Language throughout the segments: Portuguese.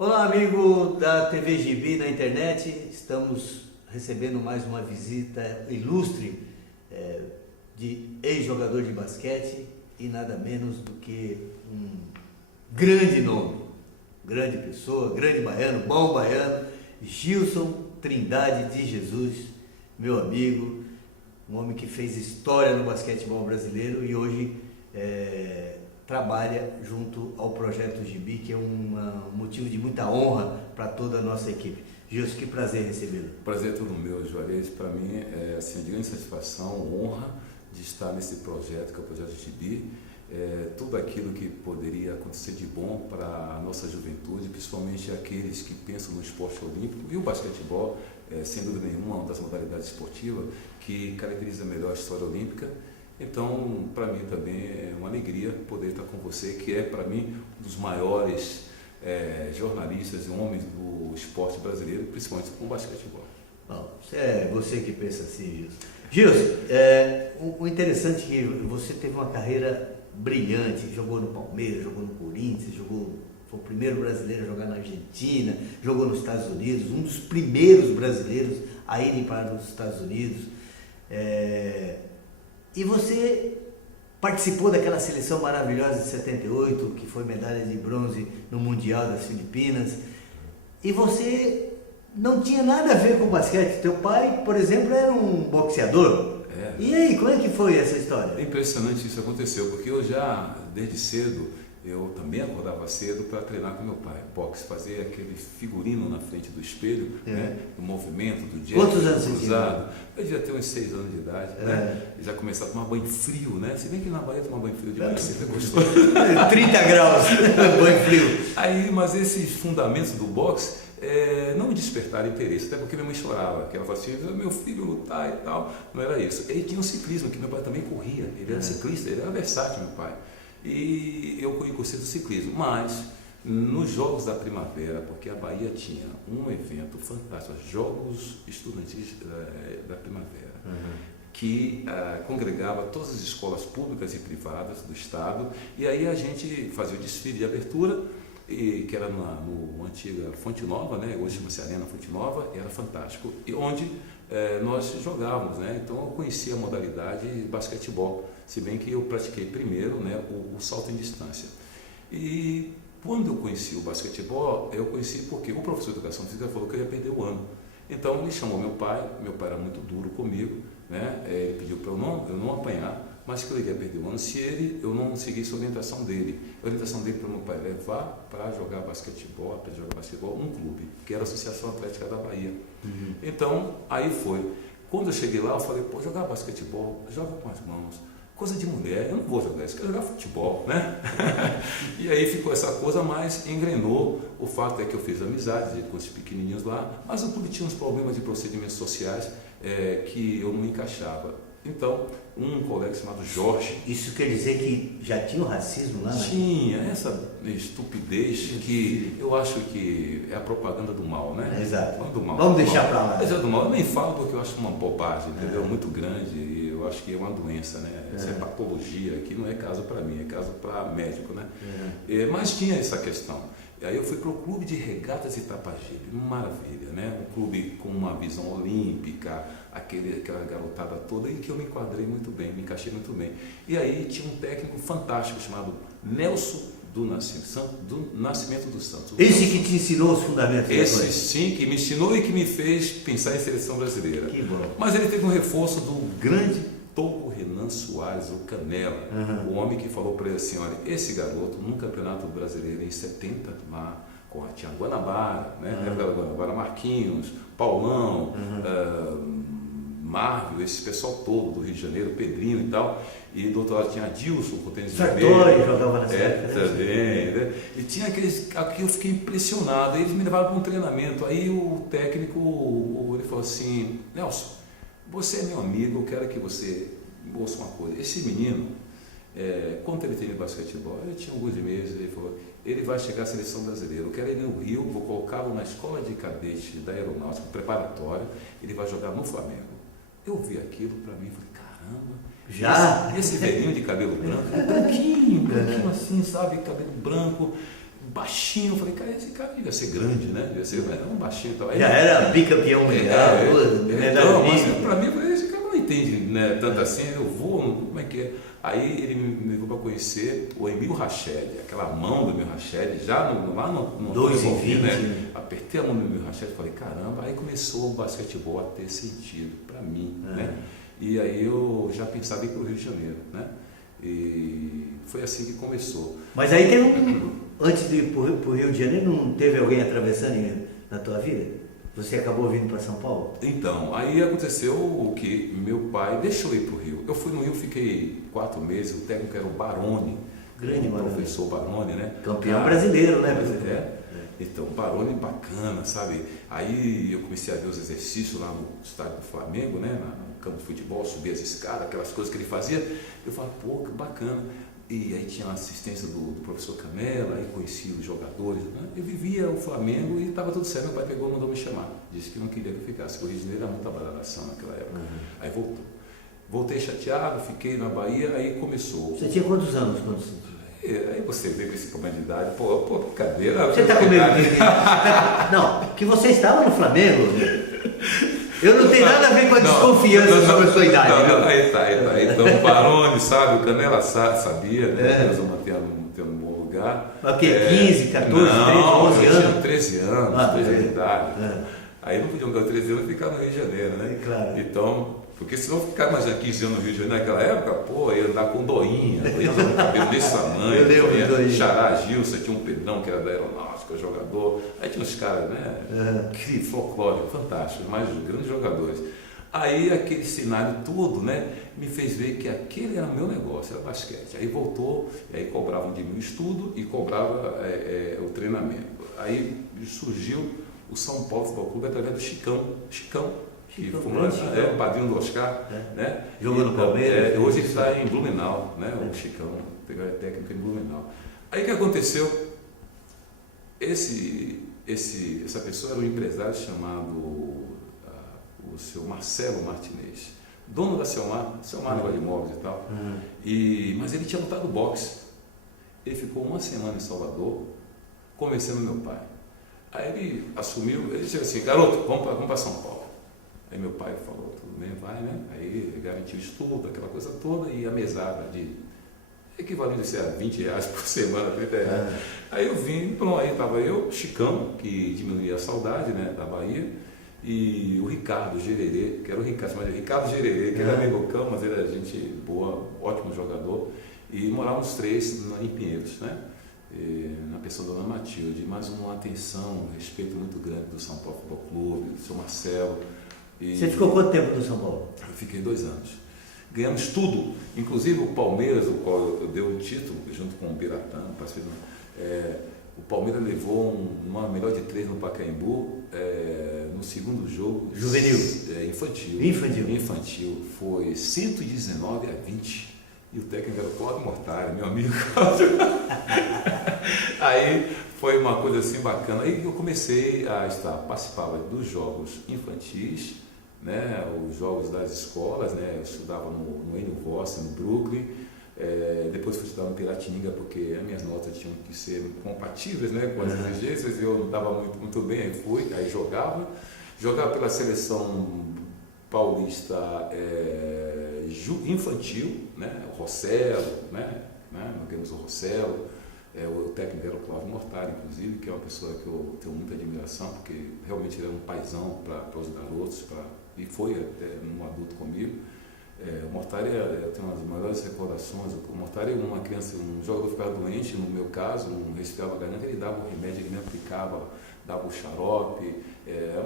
Olá, amigo da TV Gibi na internet. Estamos recebendo mais uma visita ilustre de ex-jogador de basquete e nada menos do que um grande nome, grande pessoa, grande baiano, bom baiano, Gilson Trindade de Jesus, meu amigo, um homem que fez história no basquetebol brasileiro e hoje trabalha junto ao Projeto Gibi, que é um motivo de muita honra para toda a nossa equipe. Gilson, que prazer recebê-lo. Prazer é todo meu, Juarez. Para mim é assim, de grande satisfação, honra de estar nesse projeto que é o Projeto Gibi. Tudo aquilo que poderia acontecer de bom para a nossa juventude, principalmente aqueles que pensam no esporte olímpico, e o basquetebol, sem dúvida nenhuma, uma das modalidades esportivas que caracteriza melhor a história olímpica. Então, para mim também é uma alegria poder estar com você, que é, para mim, um dos maiores jornalistas e homens do esporte brasileiro, principalmente com o basquetebol. Bom, é você que pensa assim, Gilson. Gilson, o interessante é que você teve uma carreira brilhante, jogou no Palmeiras, jogou no Corinthians, foi o primeiro brasileiro a jogar na Argentina, jogou nos Estados Unidos, um dos primeiros brasileiros a irem para os Estados Unidos. E você participou daquela seleção maravilhosa de 78, que foi medalha de bronze no Mundial das Filipinas. E você não tinha nada a ver com basquete. Teu pai, por exemplo, era um boxeador. E aí, como é que foi essa história? É impressionante isso aconteceu, porque eu já, desde cedo, eu também acordava cedo para treinar com meu pai, boxe, fazer aquele figurino na frente do espelho, né, do movimento, do jab. Quantos anos você tinha? Eu devia ter uns 6 anos de idade, né? E já começava a tomar banho frio, né? Se bem que na Bahia tomar banho frio de manhã sempre é gostoso. 30 graus, banho frio. Aí, mas esses fundamentos do boxe não me despertaram interesse, até porque minha mãe chorava, que ela falava assim, meu filho lutar e tal, não era isso. Ele tinha um ciclismo, que meu pai também corria, ele era ciclista, ele era versátil, meu pai. E eu gostei do ciclismo, mas nos Jogos da Primavera, porque a Bahia tinha um evento fantástico, os Jogos Estudantis da Primavera, que congregava todas as escolas públicas e privadas do estado, e aí a gente fazia o desfile de abertura, que era no antiga Fonte Nova, né? Hoje chama-se Arena Fonte Nova, e era fantástico, e onde nós jogávamos, né? Então eu conhecia a modalidade de basquetebol, se bem que eu pratiquei primeiro, né, o salto em distância. E quando eu conheci o basquetebol, eu conheci porque o professor de educação física falou que eu ia perder o ano. Então ele chamou meu pai era muito duro comigo, né? Ele pediu para eu não apanhar, mas que eu iria perder o ano se eu não seguisse a orientação dele. A orientação dele para o meu pai levar para jogar basquetebol, aprender a jogar basquetebol, um clube, que era a Associação Atlética da Bahia. Então, aí foi. Quando eu cheguei lá, eu falei, jogar basquetebol, joga com as mãos, coisa de mulher, eu não vou jogar isso, eu quero jogar futebol, né? E aí ficou essa coisa, mas engrenou. O fato é que eu fiz amizade com esses pequenininhos lá, mas o clube tinha uns problemas de procedimentos sociais que eu não encaixava. Então, um colega chamado Jorge... Isso quer dizer que já tinha o racismo lá? Tinha, essa estupidez que eu acho que é a propaganda do mal, né? Exato. Do mal, vamos deixar para lá. Mas do mal, eu nem falo porque eu acho uma bobagem, entendeu? Muito grande, e eu acho que é uma doença, né? Essa patologia aqui não é caso para mim, é caso para médico, né? Mas tinha essa questão. E aí eu fui para o Clube de Regatas Itapajipe, maravilha, né? Um clube com uma visão olímpica, aquela garotada toda, e que eu me enquadrei muito bem, me encaixei muito bem. E aí tinha um técnico fantástico chamado Nelson do Nascimento dos Santos. Esse que te ensinou os fundamentos? Esse sim, que me ensinou e que me fez pensar em seleção brasileira. Que bom. Mas ele teve um reforço do grande Togo Renan Soares, o Canela, o homem que falou para ele assim, olha, esse garoto, num campeonato brasileiro em 70, lá, tinha Guanabara, né? Guanabara, Marquinhos, Paulão, Marvel, esse pessoal todo do Rio de Janeiro, Pedrinho e tal, e do outro lado tinha Adilson, com o tênis vermelho, jogava na época, também, né? E tinha aqueles, aqui eu fiquei impressionado, eles me levaram para um treinamento, aí o técnico, ele falou assim, Nelson, você é meu amigo, eu quero que você ouça uma coisa, esse menino, quando ele teve basquetebol, ele tinha alguns meses, ele falou, ele vai chegar à seleção brasileira, eu quero ir no Rio, vou colocá-lo na escola de cadete da aeronáutica, preparatória, ele vai jogar no Flamengo. Eu vi aquilo para mim, falei, caramba, já? Esse velhinho de cabelo branco, branquinho assim, sabe, cabelo branco, baixinho. Eu falei, cara, esse cara devia ser grande, né? Devia ser um baixinho e tal. Já era bicampeão mundial, então, mas para mim, eu falei, esse cara não entende, né, tanto assim, eu vou, como é que é? Aí ele me levou para conhecer o Emílio Rached, aquela mão do Emílio Rached, já lá no 2,20, né? Apertei a mão do Emílio Rached e falei, caramba, aí começou o basquetebol a ter sentido para mim, né? E aí eu já pensava em ir para o Rio de Janeiro, né? E foi assim que começou. Mas aí teve antes de ir para o Rio de Janeiro, não teve alguém atravessando na tua vida? Você acabou vindo para São Paulo? Então, aí aconteceu o que meu pai deixou ir para o Rio. Eu fui no Rio, fiquei 4 meses, o técnico era o Baroni. Grande Baroni. Professor Baroni, né? Campeão brasileiro, né? Então, Baroni bacana, sabe? Aí eu comecei a ver os exercícios lá no estádio do Flamengo, né? No campo de futebol, subir as escadas, aquelas coisas que ele fazia. Eu falava, pô, que bacana. E aí tinha a assistência do professor Canela, aí conhecia os jogadores, né? Eu vivia o Flamengo e estava tudo certo. Meu pai pegou e mandou me chamar. Disse que não queria que eu ficasse, porque o Rio de Janeiro era muita badalação naquela época. Aí voltou. Voltei chateado, fiquei na Bahia, aí começou. Você tinha quantos anos quando você... Aí você veio com esse problema de idade, pô, brincadeira. Você está comigo? Não, que você estava no Flamengo. Eu não tenho nada a ver com a desconfiança sobre a sua idade. Aí tá. Então, Baroni, sabe, o Canela sabia, né? Nós vamos manter um bom lugar. Mas o quê? 15, 14, 13, 11 anos? Eu tinha 13 anos, 13 anos de idade. Aí não podiam dar 13 anos e ficar no Rio de Janeiro, né? Claro. Então, porque se não ficar mais 15 anos no Rio de Janeiro naquela época, pô, ia andar com doinha, ia andar com cabelo desse tamanho. Eu lembro doinha. Xará Gilson, tinha um Pedrão que era da Aeronáutica, jogador. Aí tinha uns caras, né? Que folclore, fantástico, mais grandes jogadores. Aí aquele cenário todo, né, me fez ver que aquele era o meu negócio, era basquete. Aí voltou, e aí cobravam de mim o estudo e cobrava o treinamento. Aí surgiu o São Paulo Futebol Clube através do Chicão, que foi o padrinho do Oscar, né? Jogou no Palmeiras. Hoje ele está em Blumenau, né? O Chicão, pegou a técnica em Blumenau. Aí o que aconteceu? Essa pessoa era um empresário chamado o seu Marcelo Martinez, dono da Selmar negócio de imóveis e tal. Mas ele tinha lutado boxe. Ele ficou 1 semana em Salvador, convencendo meu pai. Aí ele assumiu, ele disse assim, garoto, vamos para São Paulo. Aí meu pai falou, tudo bem, vai, né? Aí ele garantiu o estudo, aquela coisa toda, e a mesada de equivalente a R$20 por semana, R$30. Aí eu vim, pronto, aí estava eu, Chicão, que diminuía a saudade, né, da Bahia, e o Ricardo Gererê, que era o Ricardo Gererê, que era meio-cão, mas era gente boa, ótimo jogador, e morávamos 3 em Pinheiros, né? Na pessoa da Dona Matilde, mais uma atenção, um respeito muito grande do São Paulo Futebol Clube, do seu Marcelo. Você ficou quanto tempo no São Paulo? Eu fiquei 2 anos. Ganhamos tudo, inclusive o Palmeiras, o qual eu dei o título, junto com o Biratã, o Palmeiras levou uma melhor de 3 no Pacaembu, no segundo jogo. Juvenil? Infantil. Foi 119-20. E o técnico era o Cláudio Mortari, meu amigo Cláudio. Aí foi uma coisa assim bacana. Aí eu comecei participava dos jogos infantis, né, os jogos das escolas, né, eu estudava no Enio Rossi, no Brooklyn. Depois fui estudar no Piratininga, porque as minhas notas tinham que ser compatíveis, né, com as exigências, e eu não estava muito bem, aí jogava pela seleção paulista infantil, né, o Rossello, né, nós ganhamos o Rossello, o técnico era o Cláudio Mortari, inclusive, que é uma pessoa que eu tenho muita admiração, porque realmente ele era um paizão para os garotos, e foi até um adulto comigo. O Mortari, eu tenho uma das maiores recordações. O Mortari, uma criança, um jogador ficava doente, no meu caso, não respirava a garganta, ele dava o remédio, ele me aplicava, dava o xarope,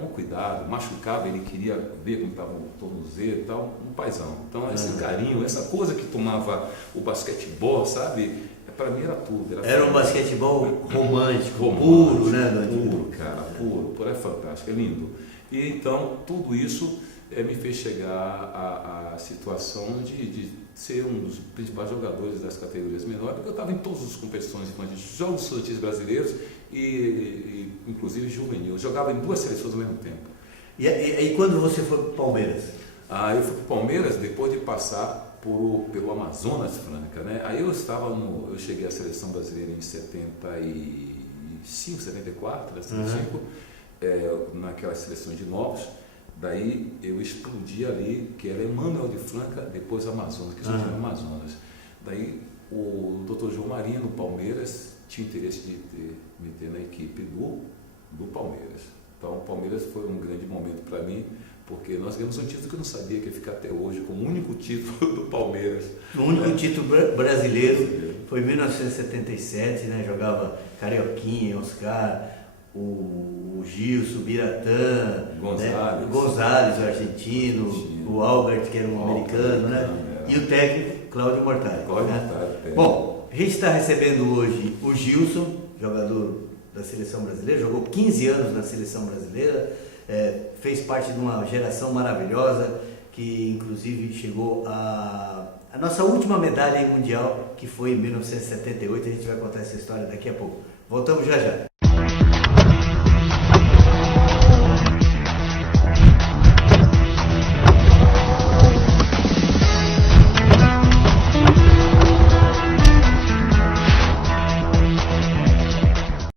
um cuidado, machucava, ele queria ver como estava o tornozelo e tal, um paizão. Então, esse carinho, essa coisa que tomava o basquetebol, sabe, para mim era tudo. Era um basquetebol romântico, puro, né? Puro, cara, puro, é fantástico, é lindo. E então, tudo isso me fez chegar à situação de ser um dos principais jogadores das categorias menores, porque eu estava em todas as competições infantis, jogos estudantis brasileiros e inclusive juvenil. Eu jogava em 2 seleções ao mesmo tempo. E quando você foi para o Palmeiras? Eu fui para o Palmeiras depois de passar pelo Amazonas Franca, né? Aí eu cheguei à seleção brasileira em 78, 75, 74, 75, naquelas seleções de novos. Daí eu explodi ali, que era Emmanuel de Franca, depois Amazonas, que surgiu no Amazonas. Daí o Dr. João Marinho, no Palmeiras, tinha interesse de me ter na equipe do Palmeiras. Então o Palmeiras foi um grande momento para mim, porque nós ganhamos um título que eu não sabia que ia ficar até hoje, como o único título do Palmeiras. O único título brasileiro foi em 1977, né? Jogava Carioquinha, Oscar, o Gilson, o Biratã, Gonzalez, o argentino, o Albert, que era um americano, né? E o técnico Cláudio Mortari. Bom, a gente está recebendo hoje o Gilson, jogador da Seleção Brasileira, jogou 15 anos na Seleção Brasileira, fez parte de uma geração maravilhosa, que inclusive chegou a nossa última medalha mundial, que foi em 1978, a gente vai contar essa história daqui a pouco. Voltamos já já.